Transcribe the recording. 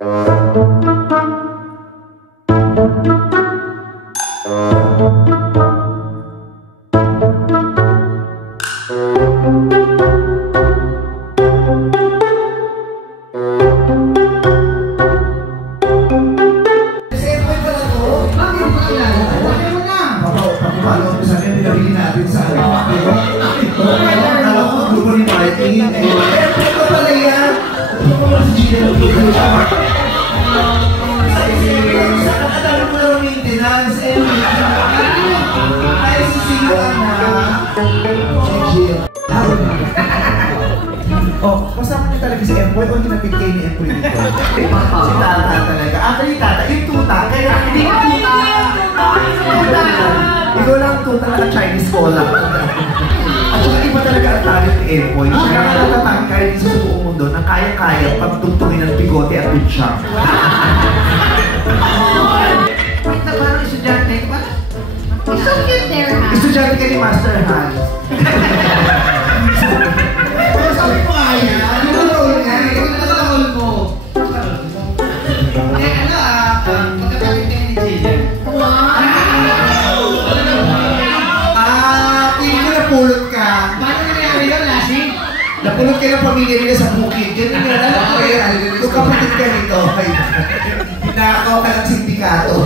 Oh, kasama niyo talaga si Empoy o kinapit kayo ni Empoy dito? Si Tata talaga. Actually, Tata, yung tuta, kaya hindi yung tuta. Ikaw lang tuta na Chinese cola. At saka iba talaga ang talent ni Empoy. Siya ang natatang kahit isa sa buong mundo na kaya-kaya pagtugtungin ng bigote at bitsyang. Wait na parang estudyante ka ba? It's so cute there, ha? Estudyante ka ni Master Hans. Sabi ko nga yan, yung role nga, yung role mo. Eh, ano magkakabit ka ni Jillian. Piling ko napulot ka. Paano nangyari yun, Lassie? Napulot ka ng pamilya nila sa bukid. Ganun nga, alam ko yan. Kung kapatid ka nito, pinakaw ka ng sindikato.